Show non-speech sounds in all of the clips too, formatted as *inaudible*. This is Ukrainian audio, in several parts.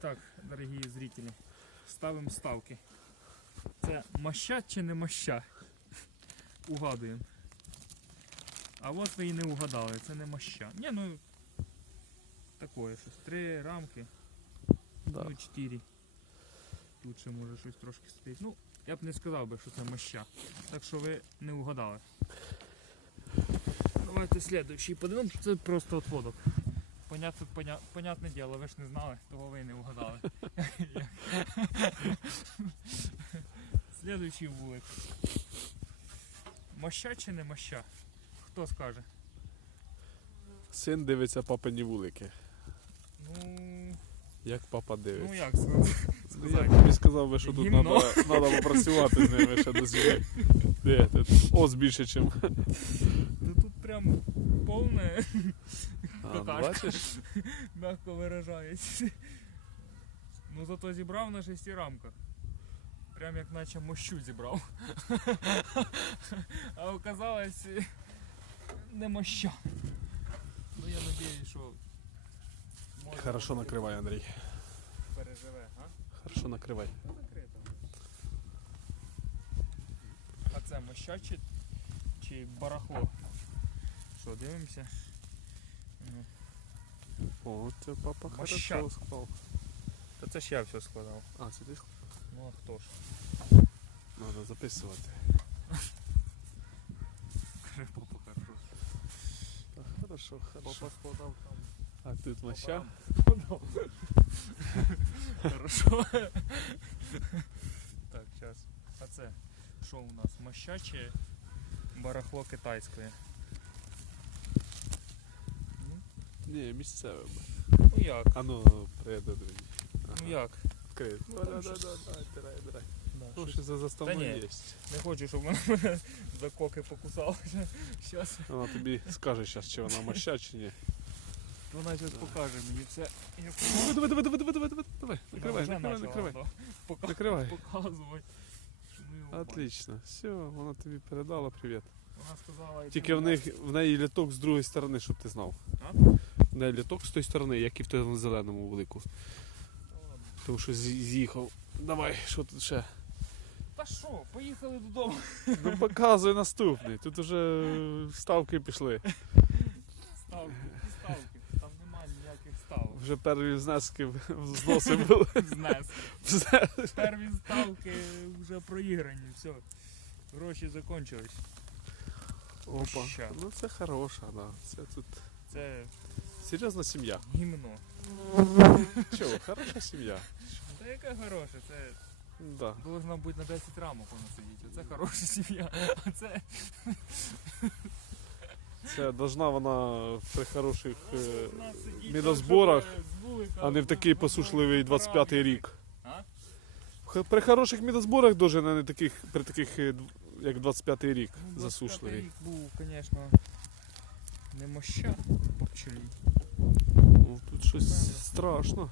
Так, дорогі зрителі, ставимо ставки. Це моща чи не моща? Угадуємо. А от ви і не угадали, це не моща. Ні, ну такое щось. Три рамки, Да. ну чотири. Тут ще може щось трошки стоїть. Ну, я б не сказав би, що це моща. Так що ви не угадали. Давайте слідуючий подивимось. Це просто отводок. Понятно, поня... Понятне діло, ви ж не знали, того ви і не угадали. Слідуючий вулик. Моща чи не моща? Хто скаже? Син дивиться папині вулики. Ну, Як папа дивиться. ну як сказати? Ну, я тобі сказав би, що тут треба попрацювати з ними ще до зими. Де? Ос більше. Та тут прям повне, Какашка. *laughs* м'яко виражається. Ну зато зібрав на шести рамках. Прям як наче мощу зібрав. *laughs* А оказалось не моща. Ну я надіюсь, що може Хорошо накривай, Андрій. переживе, а? Хорошо накривай. А це моща чи, чи барахло? Що, дивимося? О, це папа Моща. хорошо склав. Та це ж я все складав. А, це ти склав? Ну а хто ж? Треба записувати. Каже, папа хорошо. Так, хорошо, хорошо. Папа складав там. А тут моща? Хорошо. Так, зараз. А це що у нас? Моща чи барахло китайське? Ну, Ні, місцеве. би. ну як? А ну, приїде друзі. Ну як? Відкрий. Ну, Да, да, да, да, дирай, дирай. Да, Ну, що за заставно ні. є. Не хочу, щоб вона мене *laughs* за коки покусала. *laughs* Щас. Вона тобі скаже зараз, чи вона моща, чи ні. Вона зараз покаже мені все. Я Ну, Давай, давай, давай, давай, давай, давай, давай. Накривай, накривай, накривай. Накривай. Показувати. Отлично. Все, вона тобі передала привіт. Вона сказала, йди Тільки в них в неї літок з другої сторони, щоб ти знав. А? В неї літок з тої сторони, як і в тому зеленому велику. Ладно. Тому що з'ї- з'їхав. Давай, що тут ще? Та що, поїхали додому. Ну показуй наступний. Тут уже ставки пішли. Ставки, які ставки. Там немає ніяких ставок. Вже перві знески зносив. Знес. Перві ставки вже проіграні, все. Гроші закінчились. Опа. Ща. Ну це хороша, да. Це тут Це серйозна сім'я. гімно. Чого, хороша сім'я. Та яка хороша, це Да. должно бути на 10 рамок воно сидіти. Оце хороша сім'я. А це Це должна вона при хороших. е, вона сидіть медозборах, щоб, е, з вулика а не в такий посушливий в- 25-й рік. При хороших медозборах дуже, не таких, при таких, е, як 25-й рік Ну, 25-й засушливий. рік був, звісно, не моща попчелі. Ну, Тут щось страшно,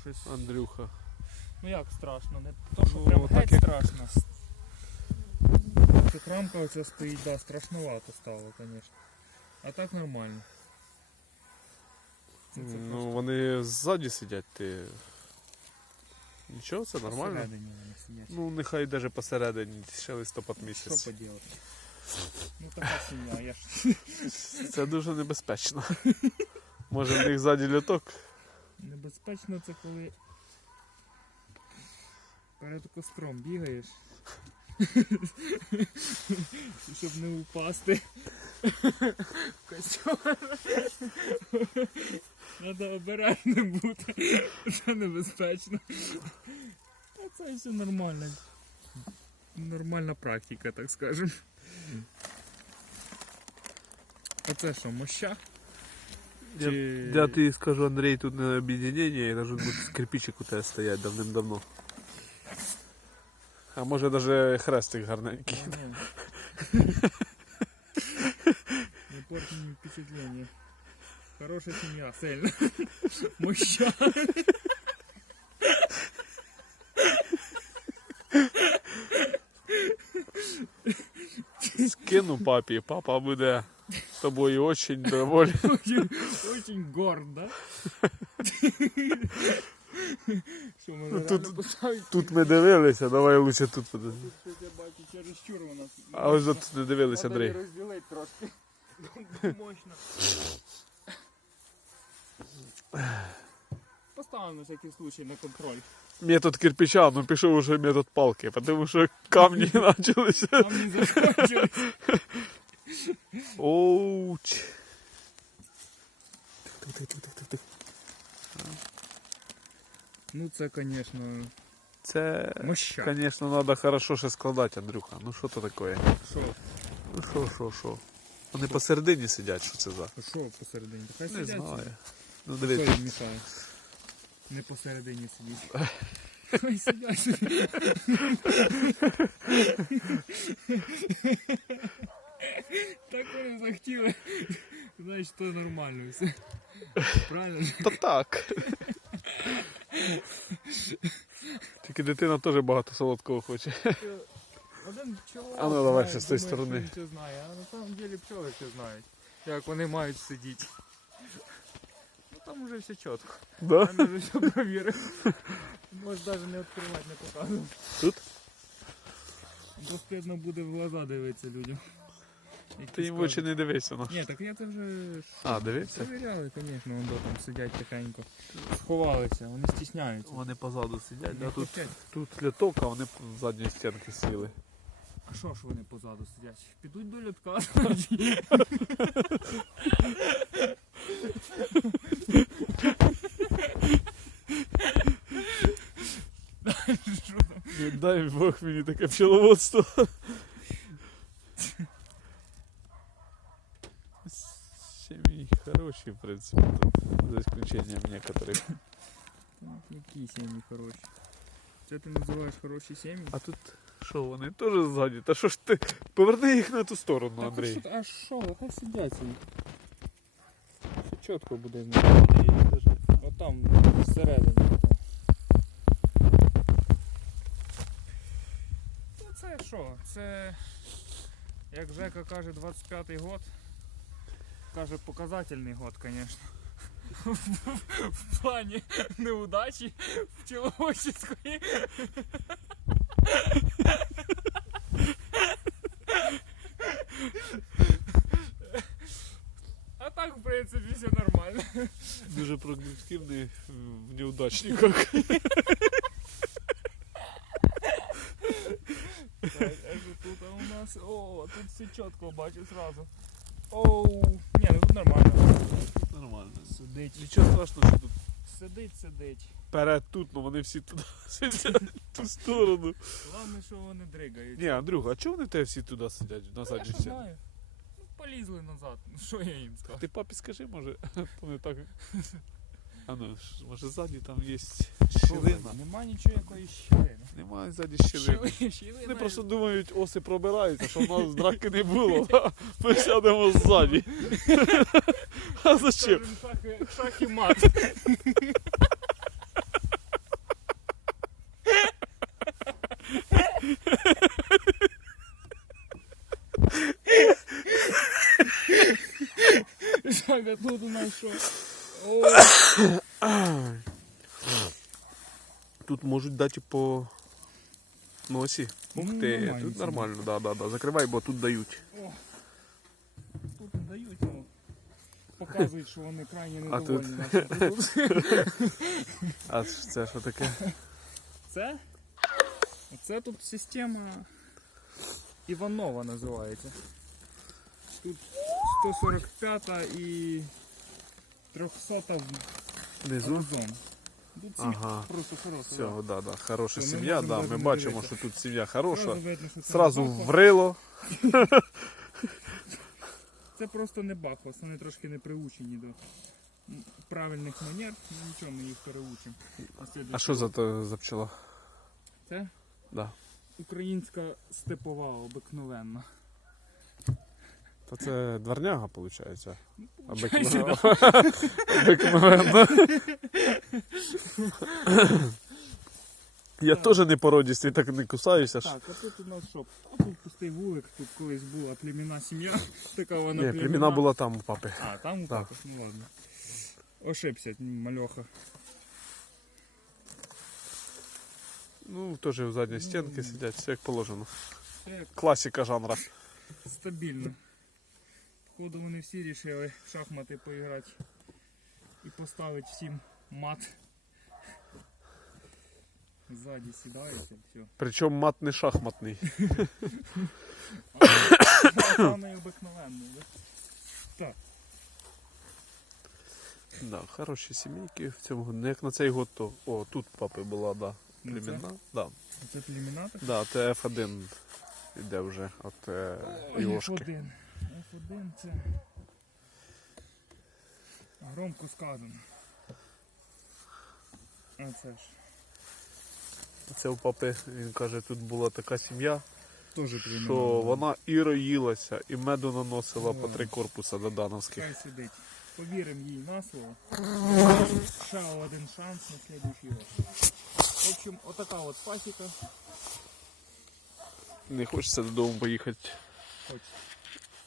Щось. Андрюха. Ну як страшно, не то, що Ну, прям так геть як- страшно. Тут рамка оця стоїть, да, страшновато стало, звісно. А так нормально. Це- це Ну, вони ззаді сидять, ти. Нічого, це нормально. всередині вони сидять. Ну, нехай навіть посередині, ще листопад Що місяць. поділати? Ну така *laughs* сім'я, я ж. Це дуже небезпечно. Може в них ззаді літок? Небезпечно це коли перед костром бігаєш. *laughs* Щоб не упасти. в Костер. Треба обережним бути. Це небезпечно. А це все нормально. Нормальна практика, так скажемо. А це що, моща? Я, Чи- я тобі скажу, Андрій, тут не об'єднання, і навіть буде кирпичик у тебе стоять давним-давно. А може навіть хрестик гарненький. Не порти мне впечатление. Хорошая семья, сильно. *laughs* Моща. Скину папі, папа буде тобою очень доволі. Очень, очень горд, да? Що ми Ну, реально тут- поставити? Тут ми дивилися, давай лучше тут подивимось. Тут щось я бачу через чур у нас. А ось тут не дивилися, Треба Андрій. її розділити трошки. Мощно. Поставимо на всякий случай на контроль. Метод кирпича, ну пішов уже метод палки, тому що камні *laughs* почалися. Там не. Оуч. Ну це, звісно, Це, моща. звісно, треба хорошо ще складати, Андрюха. Ну що то таке? Що? Ну що, що, що? Вони посередині сидять, що це за? Що посередині? Хай Не сидять. знаю. Ну Хто їм мішає? Не посередині сидіть. Хай сидять. собі. Так вони захотіли. Значить, то нормально все. Правильно? ж? Та так. Тільки дитина теж багато солодкого хоче. Один пчеловод А ну, давай ще з тої сторони. все знає, а все знають. Як вони мають сидіти. Ну там уже все чітко. Да? Там вже все провірив. Може навіть не відкривати, не показувати. Тут? Бо стидно буде в глаза дивитися людям. Як Ти їм в скажуть. очі не дивися. Ну. Ні, так я це вже А, дивився? перевіряли, звісно, вон до там сидять тихенько. Сховалися, вони стісняються. Вони позаду сидять, да? тут, хочуть. тут літок, а вони в задньої стінки сіли. А що ж вони позаду сидять? Підуть до літка. *laughs* Дай Бог мені таке пчеловодство. Сім'ї хороші, в принципі, тут, за исключением некоторых. Які сім'ї хороші. Це ти називаєш хороші сім'ї? А тут що, вони теж ззаді? Та що ж ти? Поверни їх на ту сторону, Так, Андрій. А що, хай сидять. Все чітко буде з ними. От там, всередині. Ну це що? Це, як Жека каже, 25-й год. Каже, показательний год, звісно. В плані неудачі пчеловодческої. А так, в принципі, все нормально. Дуже продуктивний в неудачниках. Так, а що тут у нас? О, тут все чітко бачу сразу. Оу, ні, ну тут нормально. Нормально. Сидить. Нічого страшного, що тут Сидить, сидить. перед тут, ну вони всі туди *laughs* сидять, в ту сторону. Головне, що вони дригають. Ні, Андрюха, а чого вони тебе всі туди сидять, на Ну, я знаю. Полізли назад. Ну, що я їм скажу? Ти папі скажи, може, *laughs* то не так. А ну, ж, може ззаді там є щілина. Нема нічого якоїсь щілини. Немає ззаді щілини. Щілина. Вони просто думають, оси пробираються, що в нас драки не було. Ми сядемо ззаді. *laughs* А зачем? Шах і мат. Шаг, а тут у нас що? Тут можуть дати по носі. Ух Ну, ти, нормально тут нормально, да, да, да. Закривай, бо тут дають. О. Тут дають, ну. Показують, що вони крайні недовольні нашим продуктом. *laughs* А це що таке? Це? Оце тут система Іванова називається. Тут 145 і 300 Внизу? разом. Тут Ага. просто хороша. Все, да, да, хороша Ми сім'я, можемо да, ми бачимо, дивитися. що тут сім'я хороша. видно, що це Сразу не врило. *laughs* Це просто не бахос, вони трошки не приучені до м, правильних манер. Ну, Нічого, ми їх переучимо. А що за, то- за пчела? Це? Да. Українська степова обикновенна. Та це дворняга, виходить. Обикновенно. Обикновенно. Я теж не породістий, так не кусаюся. Так, а тут у нас що? А тут пустий вулик, тут колись була племінна сім'я. Така вона Ні, племіна була там у папи. А, там у папи, ну ладно. Ошибся, мальоха. Ну, теж в задній Ну, стінки сидять, все як положено. Класика жанра. стабільно. Походу вони всі рішили в шахмати поіграти і поставити всім мат. Ззаді сідається, все. Причому мат не шахматний. *coughs* Самий обикновенний, да? Да, хороші сімейки в цьому году. Ну, Як на цей год, то. О, тут папи була, да. Ну, це- Племінна. Да. Це племінатор? Да, це F1 іде вже от е. F1. F1 це громко сказано. А це ж Це у папи, він каже, тут була така сім'я, теж що вона і роїлася, і меду наносила по Ну. три корпуса до дановських. Хай сидить. Повіримо їй на слово. Ще один шанс на следующий год. В общем, отака от пасіка. Не хочеться додому поїхати. Хоч.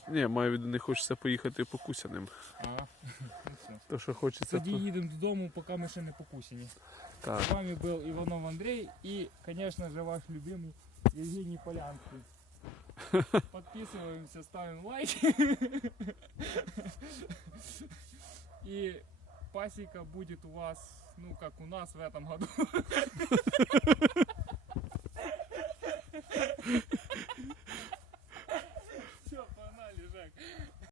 Ні, маю в виду, не хочеться поїхати покусяним. А, *laughs* ну все. То, що хочеться. Тоді То... їдемо додому, поки ми ще не покусені. Так. С вами был Иванов Андрей и, конечно же, ваш любимый Евгений Полянский. *laughs* Подписываемся, ставим лайки. И пасека будет у вас, ну как у нас в этом году. *laughs*